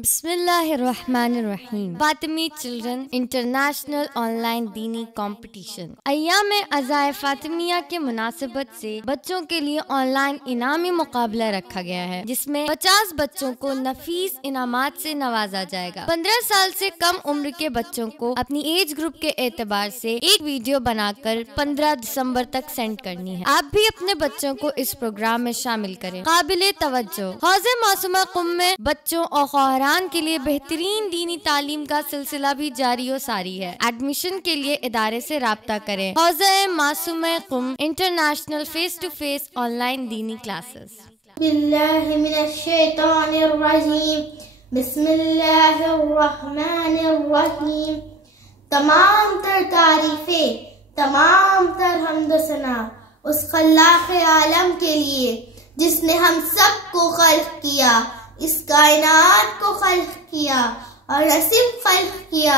बिस्मिल्लाहिर्रहमानिर्रहीम। Fatmi children international online दीनी competition अय्याम अज़ाए फातिमिया के मुनासिबत से बच्चों के लिए ऑनलाइन इनामी मुकाबला रखा गया है, जिसमें 50 बच्चों को नफीस इनामात से नवाजा जाएगा। 15 साल से कम उम्र के बच्चों को अपनी एज ग्रुप के एतबार से एक वीडियो बनाकर 15 दिसंबर तक सेंड करनी है। आप भी अपने बच्चों को इस प्रोग्राम में शामिल करें। काबिले तवज्जो हौज़े मासूमा कुम में बच्चों और ख़ुरान के लिए बेहतरीन दीनी तालीम का सिलसिला भी जारी और सारी है। एडमिशन के लिए इदारे से राब्ता करें। हौज़े मासूमा Qom international face to face online दीनी क्लासेस। बिस्मिल्लाहिर्रहमानिर्रहीम। तमाम तर तारीफें, तमाम तर हम्द सना उस खल्लाक़े आलम के लिए जिसने हम सबको खल्क़ किया, इस कायनात को खल्क़ किया और न सिर्फ खल्क़ किया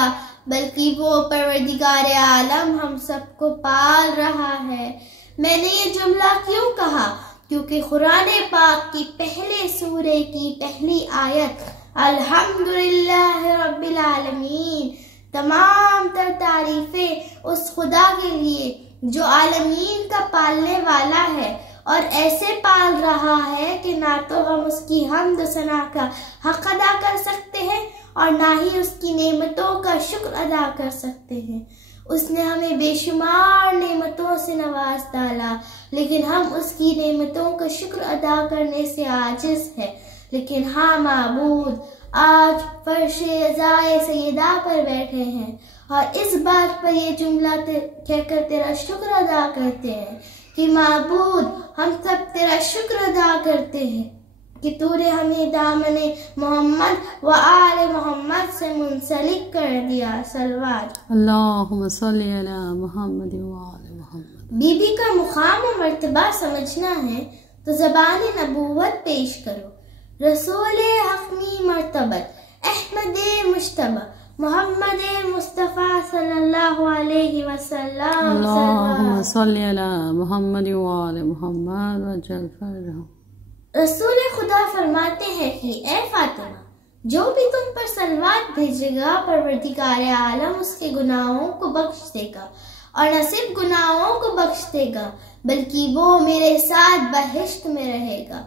बल्कि वो परवरदिगार आलम हम सबको पाल रहा है। मैंने ये जुमला क्यों कहा? क्योंकि कुरान पाक की पहले सूरे की पहली आयत अल्हम्दुलिल्लाह रब्बिल आलमीन, तमाम तर तारीफें उस खुदा के लिए जो आलमीन का पालने वाला है और ऐसे पाल रहा है कि ना तो हम उसकी हम्द सना का हक अदा कर सकते हैं और ना ही उसकी नेमतों का शुक्र अदा कर सकते हैं। उसने हमें बेशुमार नेमतों से नवाज डाला, लेकिन हम उसकी नेमतों का शुक्र अदा करने से आजिज है। लेकिन हाँ माबूद, आज फर्शे अज़ाए सैयदा पर बैठे हैं और इस बात पर ये जुमला कहकर तेरा शुक्र अदा करते हैं कि माबूद, हम सब तेरा शुक्र अदा करते हैं कि तूने हमें दामने मोहम्मद व आले मोहम्मद से मुंसलिक कर दिया। सलवात अल्लाहुम्मा सल्ली अला मुहम्मद व आले मोहम्मद। बीबी का मुकाम और मर्तबा समझना है तो ज़बान नबूवत पेश करो। रसूल हक़मी मर्तबत अहमद मुश्तबा मोहम्मद मुस्तफ़ा सल्लल्लाहु अलैहि वसल्लम। अल्लाहुम्मा सल्ली अला मुहम्मद व आले मोहम्मद वजल फरहम। रसूल खुदा फरमाते हैं कि ए फातिमा, जो भी तुम पर सलवात भेजेगा परवरदिगार आलम उसके गुनाहों को बख्श देगा और न सिर्फ गुनाहों को बख्श देगा बल्कि वो मेरे साथ बहिश्त में रहेगा।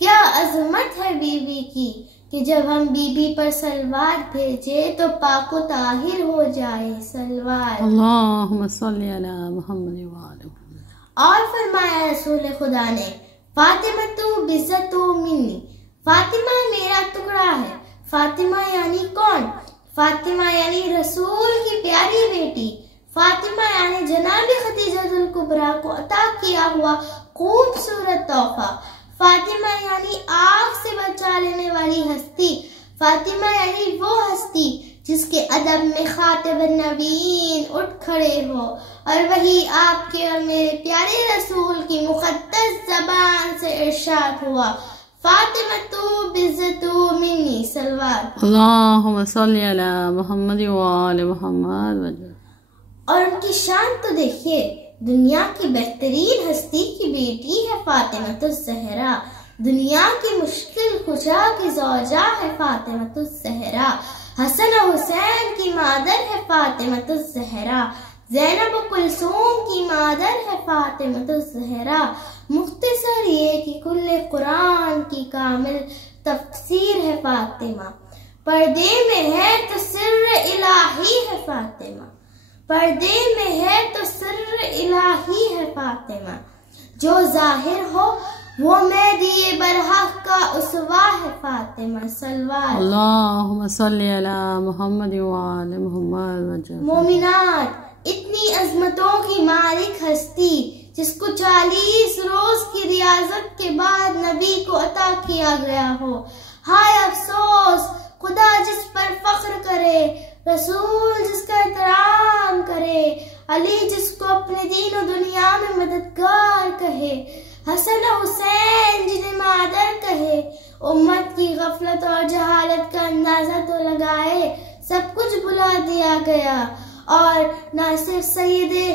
क्या अजमत है बीबी की कि जब हम बीबी पर सलवात भेजे तो पाको ताहिर हो जाए। सलवात अल्लाहुम्मा सल्ली अला मुहम्मद व आले मोहम्मद। और फरमाया रसूल खुदा ने, फातिमा तू बिज़्ज़तु मिन्नी, फातिमा मेरा टुकड़ा है। फातिमा यानी कौन? फातिमा यानी रसूल की प्यारी बेटी। फातिमा यानी जनाब खदीजतुल कुबरा को अता किया हुआ खूबसूरत तोहफा। फातिमा यानी आग से बचा लेने वाली हस्ती। फातिमा यानी वो हस्ती जिसके अदब में खातिबुन नबीन उठ खड़े हो और वही आपके और मेरे प्यारे रसूल की मुक़द्दस ज़बान से इरशाद हुआ, फातिमा तू बिज़्ज़तु मिन्नी। सलवात अल्लाहुम्मा सल्ली अला मुहम्मद व आले मोहम्मद वजल। और उनकी शान तो देखिए, दुनिया की बेहतरीन हस्ती की बेटी है फातिमतुज़ ज़हरा। दुनिया की मुश्किल कुशा की ज़ौजा है फातिमतुज़ ज़हरा। हसन हुसैन की मादर है फातिमतुज़ ज़हरा। ज़ैनब कुलसूम की मादर है फातिमतुज़ ज़हरा। मुख्तसर ये कि कुल्ले कुरान की कामिल तफसीर है फातिमा। पर्दे में है तो सिर्र इलाही है फातिमा। पर्दे में है तो सिर्र इलाही है फातिमा। जो जाहिर हो वो मेहदी बरहक का उसवा है फातिमा। सलवात अल्लाहुम्मा सल्ली अला मुहम्मद व आले मोहम्मद वजल। मोमिनात, इतनी अजमतों की मालिक हस्ती जिसको 40 रोज की रियाजत के बाद नबी को अता किया गया हो। हाय अफसोस, खुदा जिस पर फख्र करे, रसूल जिसका एहतराम करे, अली जिसको अपने दीन और दुनिया में मददगार कहे, हसन हुसैन जिन्हें मादर कहे। उम्मत की गफलत और जहालत का अंदाजा तो लगाए, सब कुछ बुला दिया गया और न सिर्फ सैयदे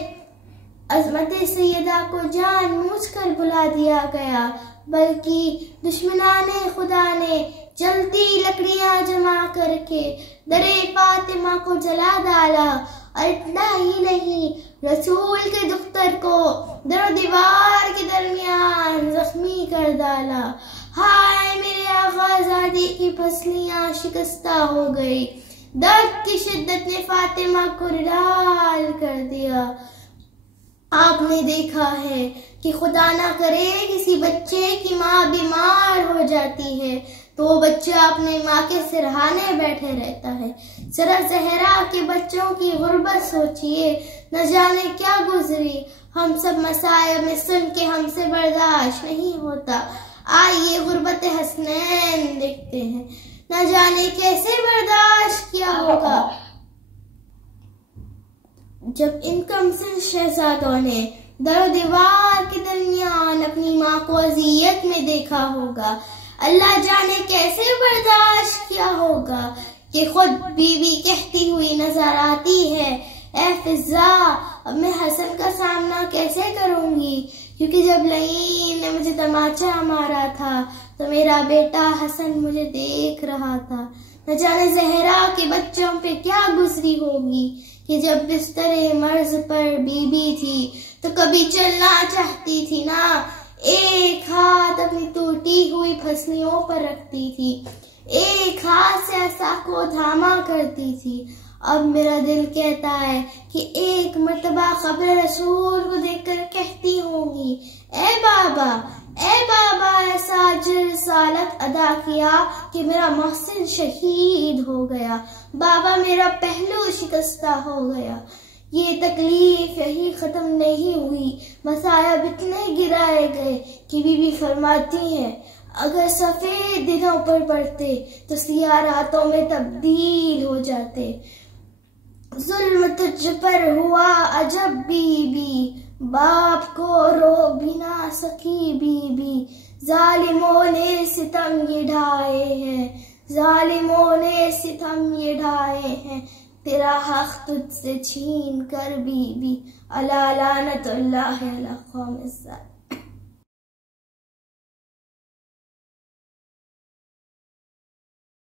अज़मत सैयदा को जानबूझकर बुला दिया गया बल्कि दुश्मनाने खुदा ने जलती लकड़ियां जमा करके दरे फातिमा को जला डाला। और इतना ही नहीं, रसूल के दफ्तर को दर दीवार के दरमियान जख्मी कर डाला। हाय मेरे आका आजादी की फसलियां शिकस्ता हो गई। दर्द की शिद्दत ने फातिमा को लाल कर दिया। आपने देखा है कि खुदा ना करे किसी बच्चे की माँ बीमार हो जाती है तो वो बच्चा अपने माँ के सिरहाने बैठे रहता है। जरा जहरा के बच्चों की गुर्बत सोचिए, न जाने क्या गुजरी। हम सब मसायब में सुन के हमसे बर्दाश्त नहीं होता। आइए गुर्बत हसनैन देखते हैं, न जाने कैसे बर्दाश्त किया होगा। जब इन कमसिन शहजादों ने दर दीवार के दरमियान अपनी माँ को अजियत में देखा होगा, अल्लाह जाने कैसे बर्दाश्त किया होगा कि खुद बीवी कहती हुई नजर आती है, ए फिजा अब मैं हसन का सामना कैसे करूंगी, क्योंकि जब लईन ने मुझे तमाचा मारा था तो मेरा बेटा हसन मुझे देख रहा था। न जाने जहरा के बच्चों पे क्या गुजरी होगी कि जब बिस्तरे मर्ज पर बीबी थी तो कभी चलना चाहती थी ना, एक हाथ अपनी टूटी हुई फसलियों पर रखती थी, एक हाथ से ऐसा को थामा करती थी। अब मेरा दिल कहता है कि एक मर्तबा क़ब्र रसूल को देखकर कहती होंगी, ए बाबा ऐसा रिसालत अदा किया कि मेरा मोहसिन शहीद हो गया, बाबा मेरा पहलू शिकस्ता हो गया। ये तकलीफ यही खत्म नहीं हुई, मसायब इतने गिराए गए कि बीबी फरमाती है, अगर सफेद दिनों पर पड़ते तो सियाह रातों में तब्दील हो जाते। जुल्म तुझ पर हुआ अजब बीबी, बाप को रो भी ना सकी बीबी, जालिमों ने सितम ये ढाए हैं, जालिमों ने सितम ये ढाए हैं, तेरा हक तुझसे छीन कर बीबी, अला लानतुल्लाह अला कौम।